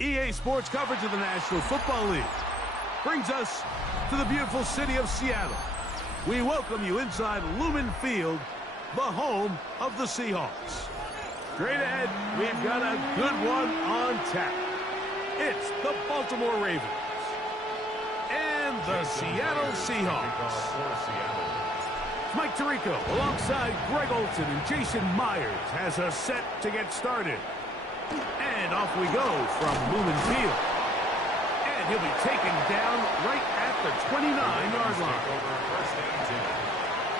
EA Sports coverage of the National Football League brings us to the beautiful city of Seattle. We welcome you inside Lumen Field, the home of the Seahawks. Straight ahead, we've got a good one on tap. It's the Baltimore Ravens and the Seattle Seahawks. Mike Tirico alongside Greg Olson and Jason Myers has us set to get started. And off we go from Lumen Field. And he'll be taken down right at the 29-yard line. First and 10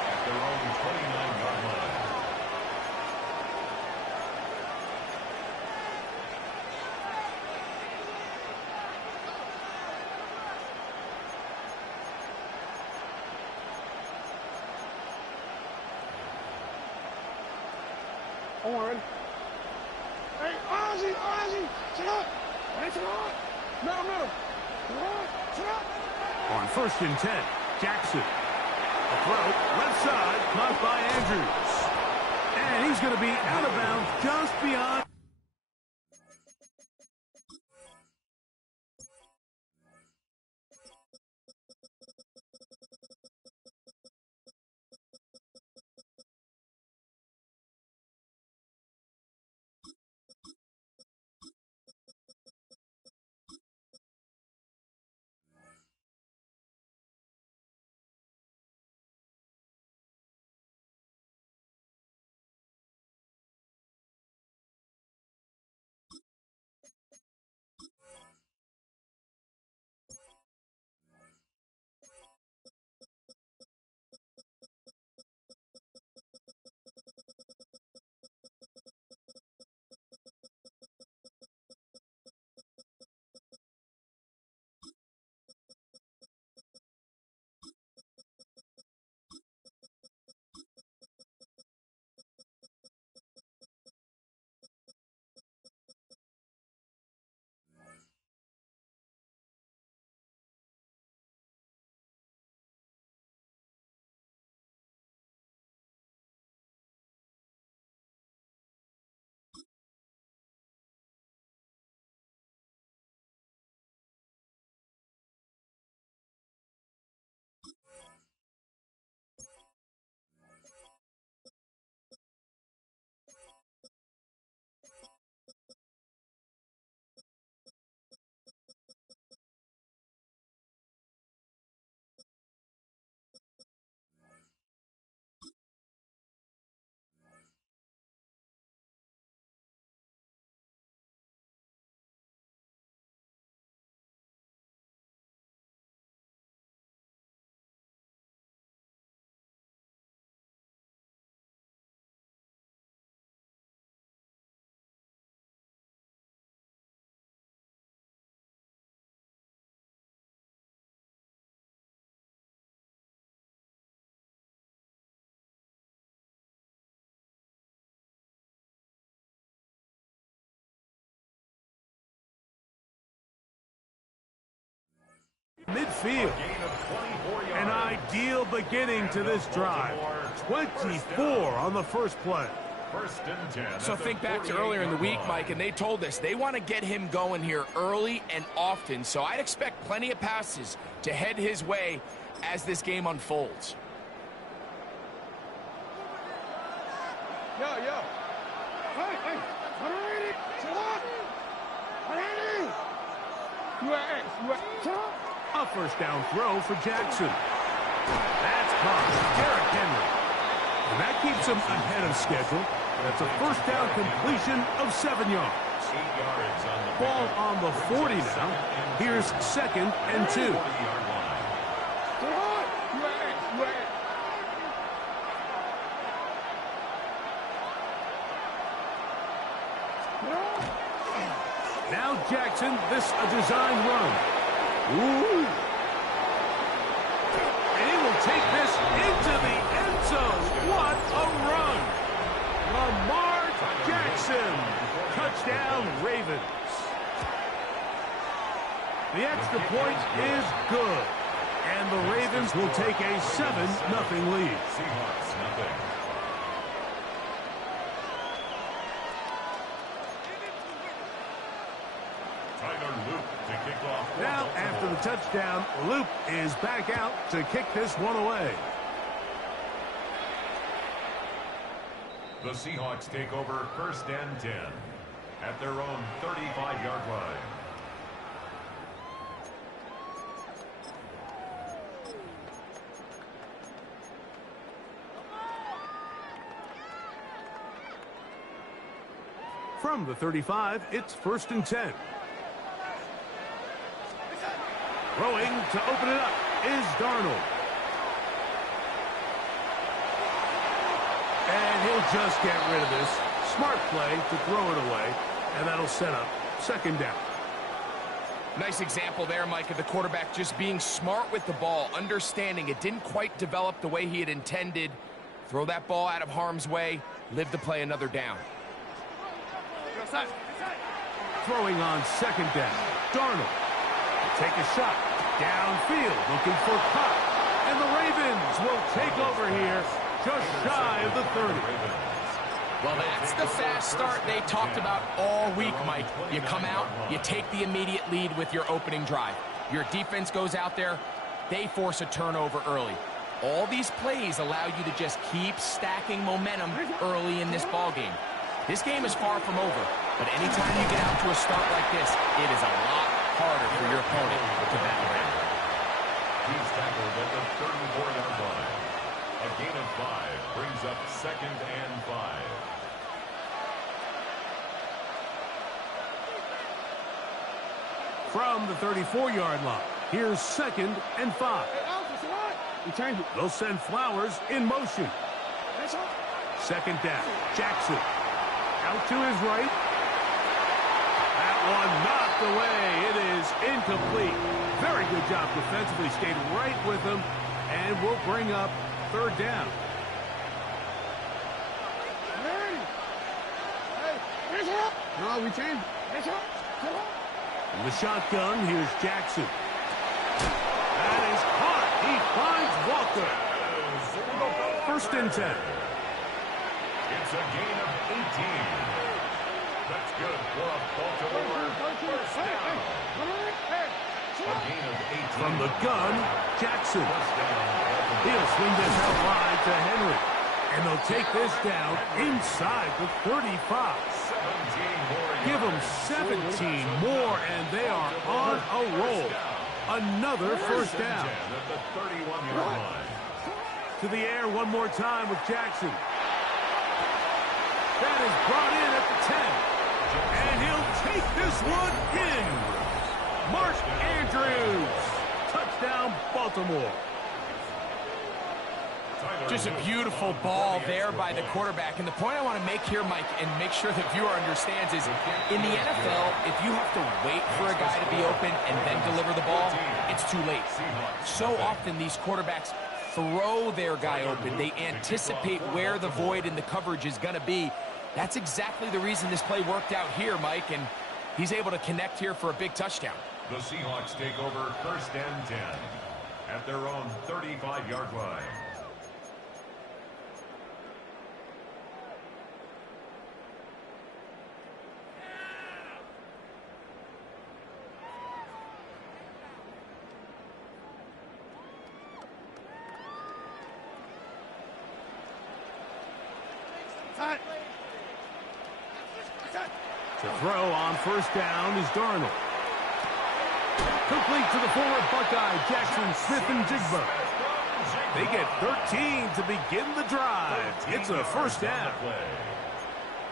at their own 29-yard line. Horn. Hey, Ozzie, sit up. Hey, sit up. Middle. Sit up. On first and 10, Jackson. A throw, left side, caught by Andrews. And he's going to be out of bounds just beyond. Midfield. An ideal beginning to this drive. 24 on the first play. First and 10. So think back to earlier in the week, Mike, and they told us they want to get him going here early and often. So I'd expect plenty of passes to head his way as this game unfolds. Yo. Hey. Sit up. A first down throw for Jackson. That's caught. Derrick Henry. And that keeps him ahead of schedule. That's a first down completion of 7 yards. 8 yards on the Ball on the 40 now. Here's second and 2. Now Jackson, this a designed run. Ooh. And he will take this into the end zone. What a run. Lamar Jackson. Touchdown, Ravens. The extra point is good. And the Ravens will take a 7-0 lead. Seahawks, nothing. Now, after the touchdown, Luke is back out to kick this one away. The Seahawks take over 1st and 10 at their own 35-yard line. From the 35, it's 1st and 10. Throwing to open it up is Darnold. And he'll just get rid of this. Smart play to throw it away, and that'll set up 2nd down. Nice example there, Mike, of the quarterback just being smart with the ball, understanding it didn't quite develop the way he had intended. Throw that ball out of harm's way, live to play another down. Throwing on 2nd down, Darnold. Take a shot downfield, looking for Cobb. And the Ravens will take over here, just shy of the 30. Well, that's the fast start they talked about all week, Mike. You come out, you take the immediate lead with your opening drive. Your defense goes out there, they force a turnover early. All these plays allow you to just keep stacking momentum early in this ballgame. This game is far from over, but anytime you get out to a start like this, it is a lot harder for your opponent to battle back. He's tackled at the 34-yard line. A gain of 5 brings up 2nd and 5. From the 34-yard line, here's 2nd and 5. They'll send Flowers in motion. 2nd down, Jackson. Out to his right. That one knocked away. It is incomplete. Very good job defensively. Stayed right with him. And will bring up 3rd down. No, we changed. In the shotgun, here's Jackson. That is caught. He finds Walker. 1st and 10. It's a gain of 18. That's good for a Baltimore 1st down. A gain of 18. From the gun, Jackson. He'll swing this out wide to Henry. And they'll take this down inside the 35. Give them 17 more, and they are on a roll. Another 1st down. At the 31-yard line. To the air one more time with Jackson. That is brought in at the 10. And he'll take this one in. Mark Andrews. Touchdown, Baltimore. Just a beautiful ball there by the quarterback. And the point I want to make here, Mike, and make sure the viewer understands is, in the NFL, if you have to wait for a guy to be open and then deliver the ball, it's too late. So often these quarterbacks throw their guy open. They anticipate where the void in the coverage is going to be. That's exactly the reason this play worked out here, Mike, and he's able to connect here for a big touchdown. The Seahawks take over 1st and 10 at their own 35-yard line. To throw on 1st down is Darnold. Complete to the former Buckeye, Jackson Smith-Njigba. They get 13 to begin the drive. It's a 1st down.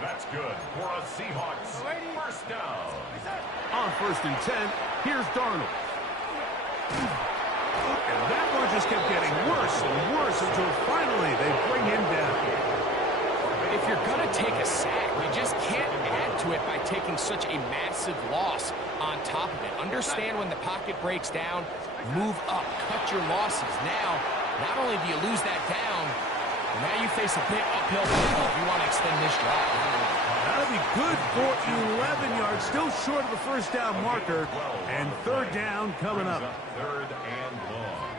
That's good for a Seahawks 1st down. On 1st and 10, here's Darnold. And that one just kept getting worse and worse until finally they bring him down. If you're going to take a sack, you just can't add to it by taking such a massive loss on top of it. Understand when the pocket breaks down, move up, cut your losses. Now, not only do you lose that down, but now you face a big uphill battle if you want to extend this drive. That'll be good for 11 yards, still short of the 1st down marker, and 3rd down coming up. 3rd and long.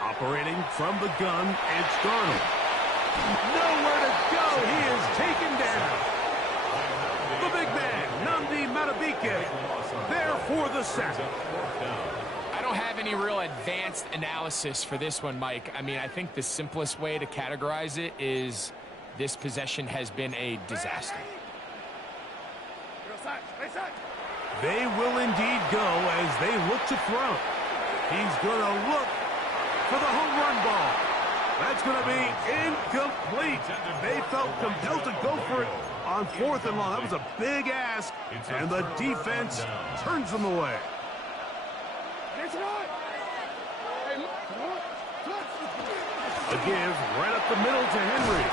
Operating from the gun, it's Darnold. Nowhere to go. He is taken down. The big man, Nnamdi Madubuike, there for the sack. I don't have any real advanced analysis for this one, Mike. I mean, I think the simplest way to categorize it is this possession has been a disaster. They will indeed go as they look to throw. He's going to look for the home run ball. That's going to be incomplete. They felt compelled to go for it on 4th and long. That was a big ask, and the defense turns them away. A give right up the middle to Henry.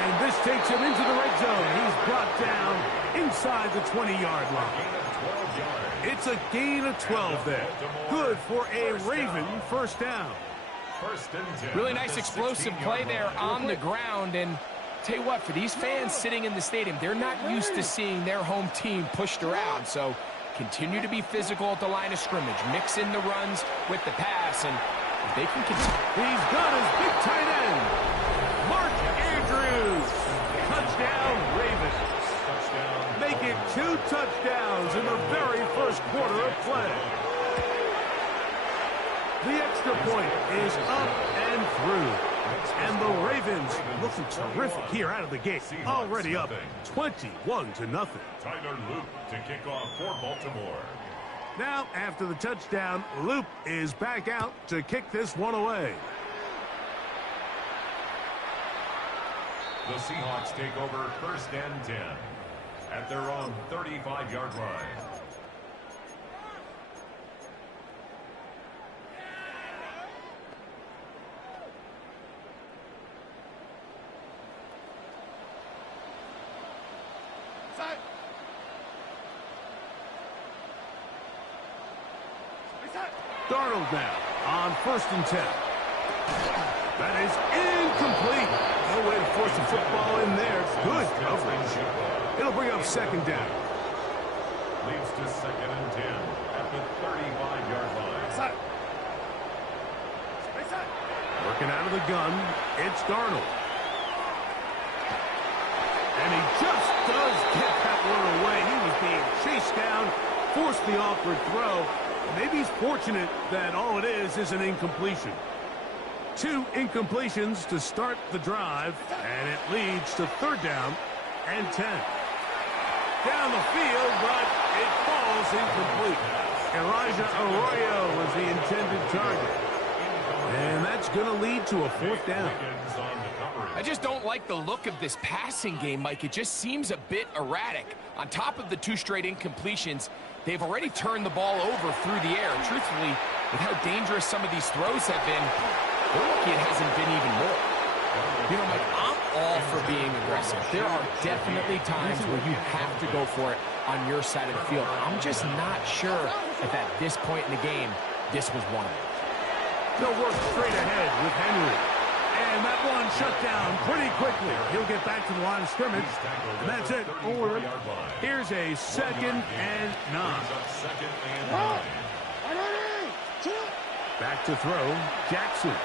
And this takes him into the red zone. He's brought down inside the 20-yard line. It's a gain of 12 there. Good for a Raven first down. Really nice explosive play there on the ground. And tell you what, for these fans sitting in the stadium, they're not used to seeing their home team pushed around. So continue to be physical at the line of scrimmage. Mix in the runs with the pass. And if they can continue. He's got his big tight end, Mark Andrews. Touchdown, Ravens. Make it 2 touchdowns in the very first quarter of play. The extra point is up and through. And the Ravens looking terrific here out of the gate. Already up 21-0. Tyler Loop to kick off for Baltimore. Now, after the touchdown, Loop is back out to kick this one away. The Seahawks take over 1st and 10 at their own 35-yard line. Darnold now on 1st and 10. That is incomplete. No way to force the football in there. Good coverage. It'll bring up 2nd down. Leads to 2nd and 10 at the 35-yard line. Working out of the gun, it's Darnold. And he just does get that one away. He was being chased down, forced the awkward throw. Maybe he's fortunate that all it is an incompletion. 2 incompletions to start the drive, and it leads to 3rd down and 10. Down the field, but it falls incomplete. Elijah Arroyo was the intended target. And that's going to lead to a 4th down. I just don't like the look of this passing game, Mike. It just seems a bit erratic. On top of the 2 straight incompletions, they've already turned the ball over through the air. Truthfully, with how dangerous some of these throws have been, we're lucky it hasn't been even more. You know, Mike, I'm all for being aggressive. There are definitely times where you have to go for it on your side of the field. I'm just not sure if at this point in the game, this was one of them. They'll work straight ahead with Henry. And that one shut down pretty quickly. He'll get back to the line of scrimmage. And that's it. Over. Here's a 2nd and 9. Back to throw. Jackson.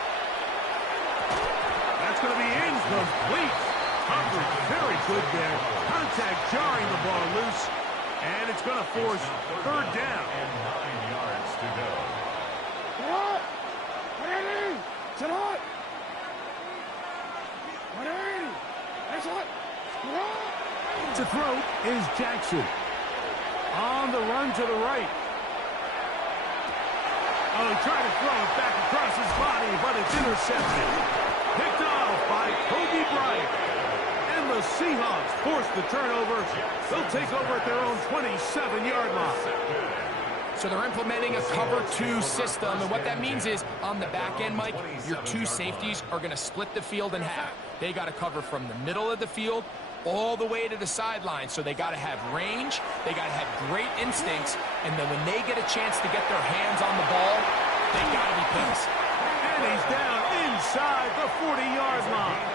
That's going to be incomplete. Coverage very good there. Contact jarring the ball loose. And it's going to force 3rd down. And 9 yards to go. To throw is Jackson. On the run to the right. Oh, he tried to throw it back across his body, but it's intercepted. Picked off by Kobe Bryant. And the Seahawks force the turnover. They'll take over at their own 27-yard line. So they're implementing a cover 2 system, and what that means is on the back end, Mike, your 2 safeties are going to split the field in half. They got to cover from the middle of the field all the way to the sideline. So they got to have range, they got to have great instincts, and then when they get a chance to get their hands on the ball, they got to be pissed. And he's down inside the 40-yard line.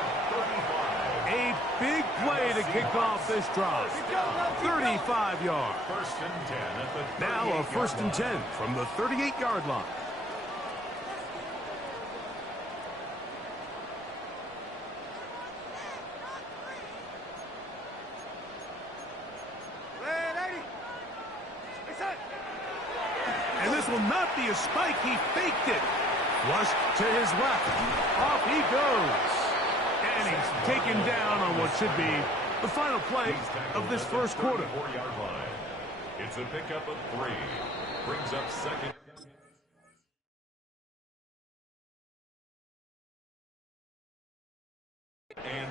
A big play to kick off this drive. 35 yards. 1st and 10 at the Now a 1st and 10 from the 38-yard line. not be a spike. He faked it. Flushed to his left. Off he goes. And he's taken down on what should be the final play of this first quarter. It's a pickup of 3. Brings up second.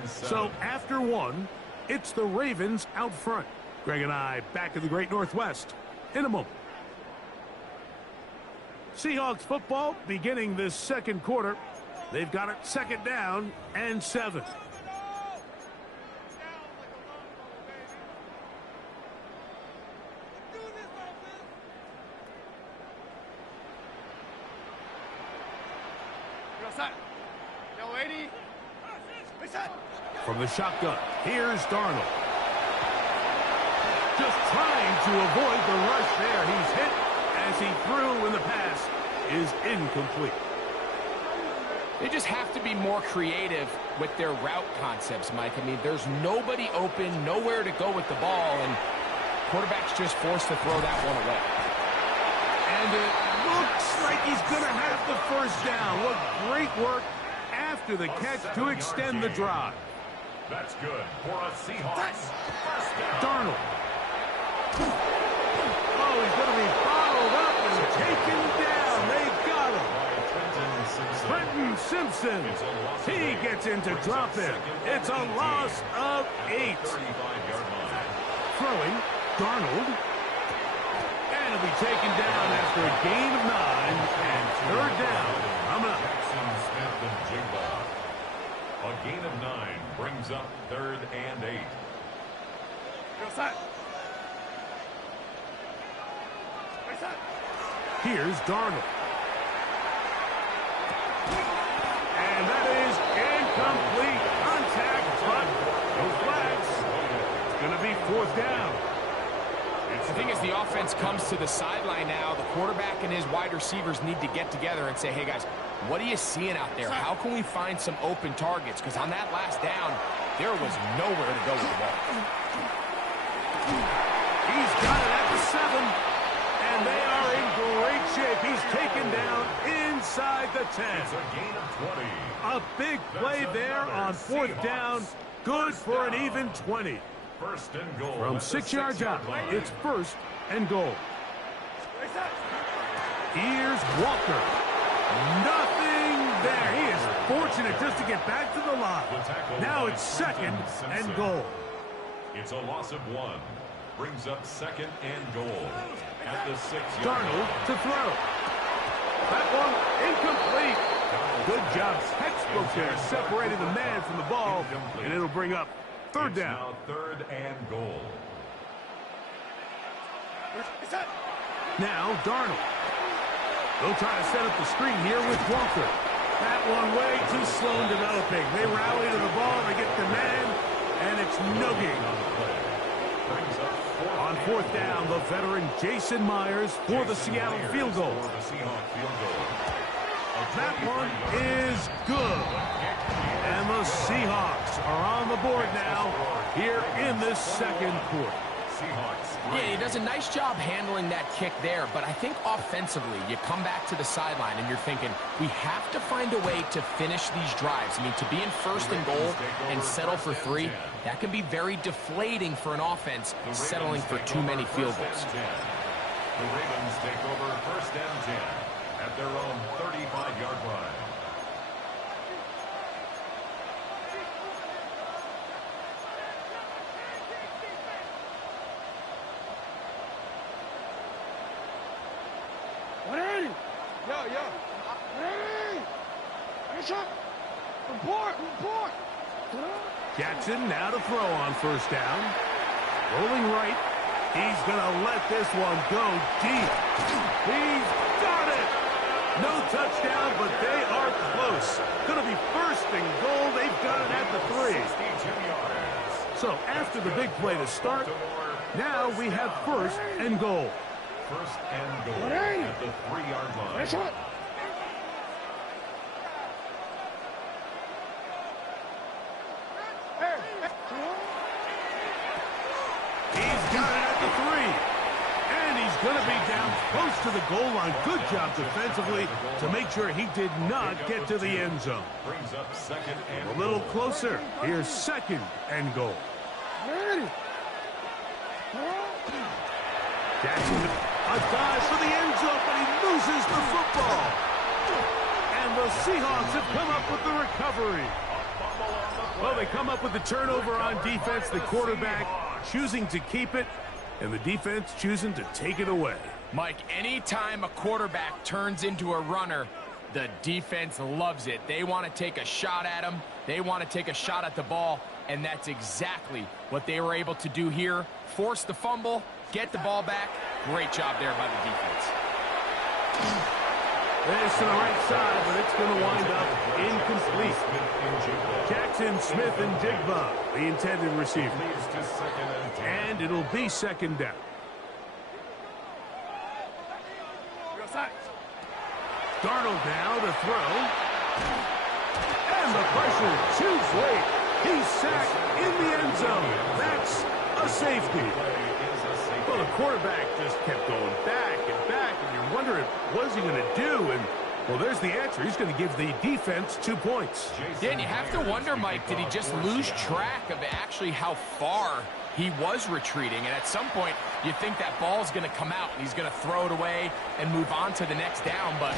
So after 1, it's the Ravens out front. Greg and I back in the Great Northwest in a moment. Seahawks football beginning this second quarter. They've got it 2nd down and 7. From the shotgun, here's Darnold. Just trying to avoid the rush there. He's hit as he threw, and the pass is incomplete. They just have to be more creative with their route concepts, Mike. I mean, there's nobody open, nowhere to go with the ball, and quarterback's just forced to throw that one away. And it looks like he's going to have the first down. What great work after the catch to extend the drive. That's good for a Seahawks first down. Darnold. Oh, he's going to be bottled up and taken down. They've got him. Trenton Simpson. He gets into drop in. It's a loss of 8. Throwing, Darnold. And he'll be taken down after a gain of 9 and 3rd down. Coming up. A gain of 9 brings up 3rd and 8. Here's Darnold. And that is incomplete. Contact, but no flags. It's going to be 4th down. The thing is, the offense comes to the sideline now. The quarterback and his wide receivers need to get together and say, hey, guys, what are you seeing out there? How can we find some open targets? Because on that last down, there was nowhere to go with the ball. He's got it at the 7, and they are in great shape. He's taken down inside the 10. It's a gain of 20. A big play there on 4th down. Good for an even 20. First and goal. From 6 yards out, it's 1st and goal. Here's Walker. Nothing there. He is fortunate just to get back to the line. Now it's 2nd and goal. It's a loss of 1. Brings up 2nd and goal. At the 6-yard line. Darnold to throw. That one incomplete. Good job. Textbook there, separating the man from the ball, and it'll bring up 3rd down. Now 3rd and goal. Now Darnold. They'll try to set up the screen here with Walker. That one way too slow in developing. They rally to the ball, they get the man, and it's no gain. On 4th down, the veteran Jason Myers for the Seattle field goal. That one is good. And the Seahawks are on the board now here in this second quarter. Yeah, he does a nice job handling that kick there, but I think offensively, you come back to the sideline and you're thinking, we have to find a way to finish these drives. I mean, to be in 1st and goal and settle for 3, that can be very deflating for an offense settling for too many field goals. The Ravens take over 1st and 10 at their own 35-yard line. Jackson now to throw on 1st down. Rolling right. He's going to let this one go deep. He's got it. No touchdown, but they are close. Going to be 1st and goal. They've got it at the 3. So after the big play to start, now we have 1st and goal. 1st and goal at the 3-yard line. going to be down close to the goal line. Good job defensively to make sure he did not get to the end zone. Brings up second and A little closer. Here's second and goal. Jackson, a dive for the end zone, but he loses the football. And the Seahawks have come up with the recovery. Well, they come up with the turnover on defense. The quarterback choosing to keep it, and the defense choosing to take it away. Mike, anytime a quarterback turns into a runner, the defense loves it. They want to take a shot at him. They want to take a shot at the ball, and that's exactly what they were able to do here. Force the fumble, get the ball back. Great job there by the defense. This to the right side, but it's going to wind up incomplete. Jackson, Smith, and Jigba, the intended receiver. And it'll be second down. Darnold now to throw. And the pressure too late. He's sacked in the end zone. That's a safety. Well, the quarterback just kept going back and back, and you're wondering, what's he going to do? And, well, there's the answer. He's going to give the defense 2 points. Yeah, and you have to wonder, Mike, did he just lose track of actually how far he was retreating? And at some point, you think that ball's going to come out, and he's going to throw it away and move on to the next down, but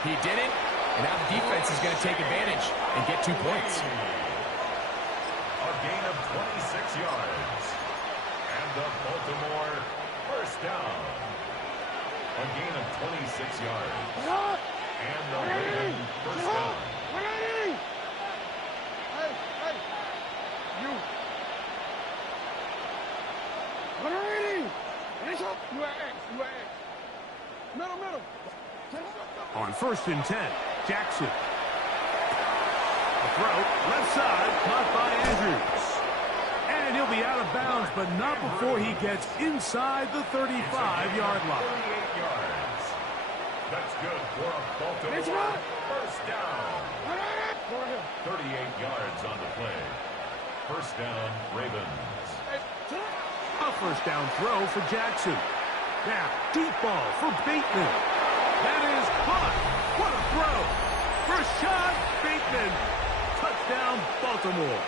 he didn't. And now the defense is going to take advantage and get 2 points. A gain of 26 yards. And the Baltimore first down. A gain of 26 yards. And the Raven first down. On 1st and 10, Jackson. A throw, left side, caught by Andrews. And he'll be out of bounds, but not before he gets inside the 35-yard line. 38 yards. That's good for a Baltimore first down. 38 yards on the play. First down, Ravens. A first down throw for Jackson. Now, deep ball for Bateman. That is caught. What a throw. Rashad Bateman. Touchdown, Baltimore.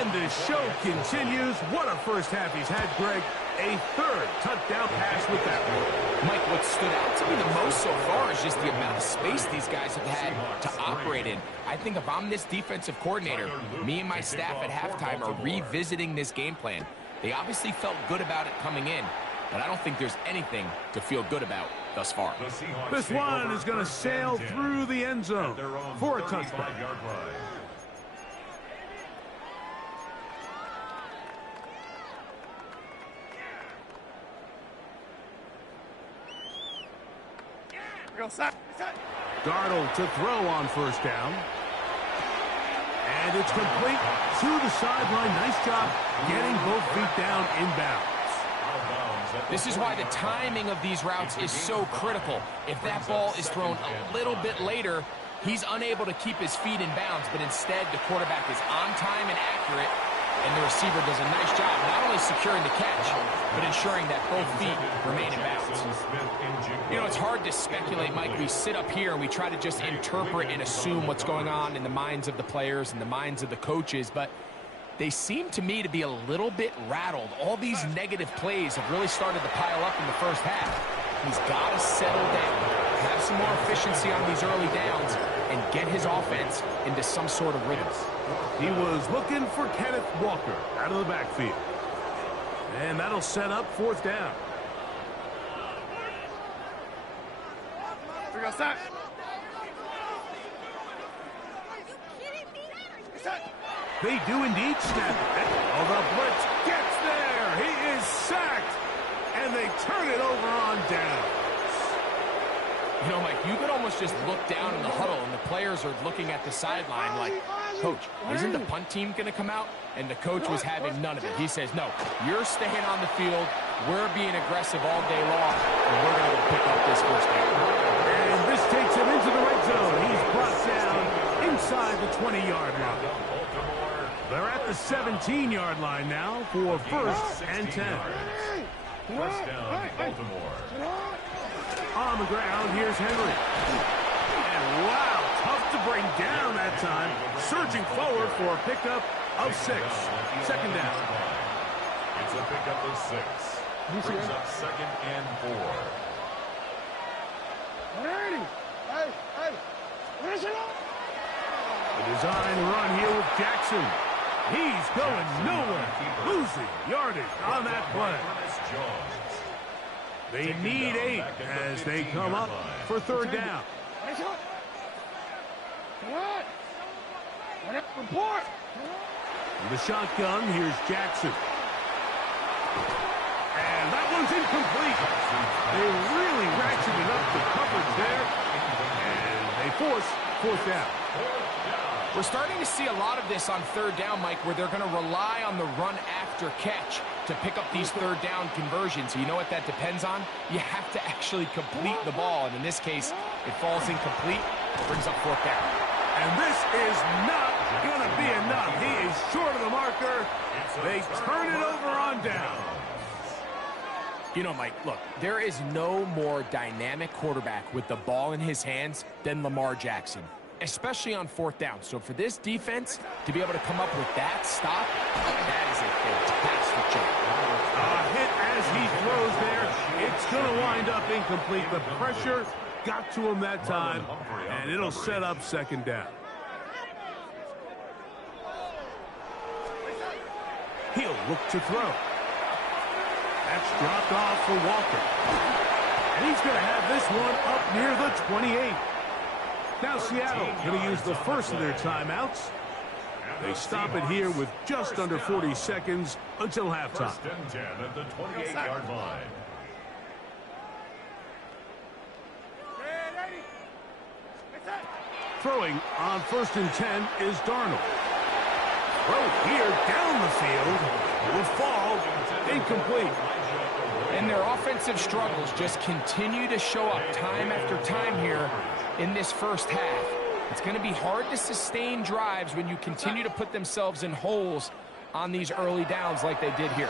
And the show continues. What a first half he's had, Greg. A third touchdown pass with that one. Mike, what stood out to me the most so far is just the amount of space these guys have had to operate in. I think if I'm this defensive coordinator, me and my staff at halftime are revisiting this game plan. They obviously felt good about it coming in, but I don't think there's anything to feel good about thus far. This one is going to sail through the end zone for a touchdown. Darnold to throw on first down. And it's complete to the sideline. Nice job getting both feet down inbounds. This is why the timing of these routes is so critical. If that ball is thrown a little bit later, he's unable to keep his feet in bounds, but instead the quarterback is on time and accurate, and the receiver does a nice job not only securing the catch, but ensuring that both feet remain in bounds. You know, it's hard to speculate, Mike. We sit up here and we try to just interpret and assume what's going on in the minds of the players and the minds of the coaches, but they seem to me to be a little bit rattled. All these negative plays have really started to pile up in the first half. He's got to settle down, have some more efficiency on these early downs, and get his offense into some sort of rhythm. He was looking for Kenneth Walker out of the backfield. And that'll set up fourth down. They do indeed snap it. Oh, the blitz gets there. He is sacked. And they turn it over on downs. You know, Mike, you could almost just look down in the huddle, and the players are looking at the sideline like, Coach, isn't the punt team going to come out? And the coach was having none of it. He says, no, you're staying on the field. We're being aggressive all day long, and we're going to go pick up this first down. And this takes him into the red zone. He's brought down inside the 20-yard line. They're at the 17-yard line now for first and 10. First down, Baltimore. On the ground, here's Henry. And wow, tough to bring down that time. Surging forward for a pickup of 6. Second down. It's a pickup of 6. Brings up 2nd and 4. The design run here with Jackson. He's going nowhere. Losing yardage on that play. They need 8 as they come up for 3rd down. Report. In the shotgun, here's Jackson. And that one's incomplete. They really ratcheted up the coverage there. And they force 4th down. We're starting to see a lot of this on 3rd down, Mike, where they're going to rely on the run after catch to pick up these 3rd down conversions. You know what that depends on? You have to actually complete the ball. And in this case, it falls incomplete, brings up 4th down. And this is not going to be enough. He is short of the marker. They turn it over on down. You know, Mike, look, there is no more dynamic quarterback with the ball in his hands than Lamar Jackson, especially on 4th down. So for this defense to be able to come up with that stop, that is a fantastic job. A hit as he throws there. It's going to wind up incomplete. The pressure got to him that time, and it'll set up 2nd down. He'll look to throw. That's dropped off for Walker. And he's going to have this one up near the 28. Now Seattle going to use the first of their timeouts. They stop it here with just under 40 seconds until halftime. 1st and 10 at the 28-yard line. Throwing on 1st and 10 is Darnold. Throw here down the field will fall incomplete. And their offensive struggles just continue to show up time after time here in this first half. It's going to be hard to sustain drives when you continue to put themselves in holes on these early downs like they did here.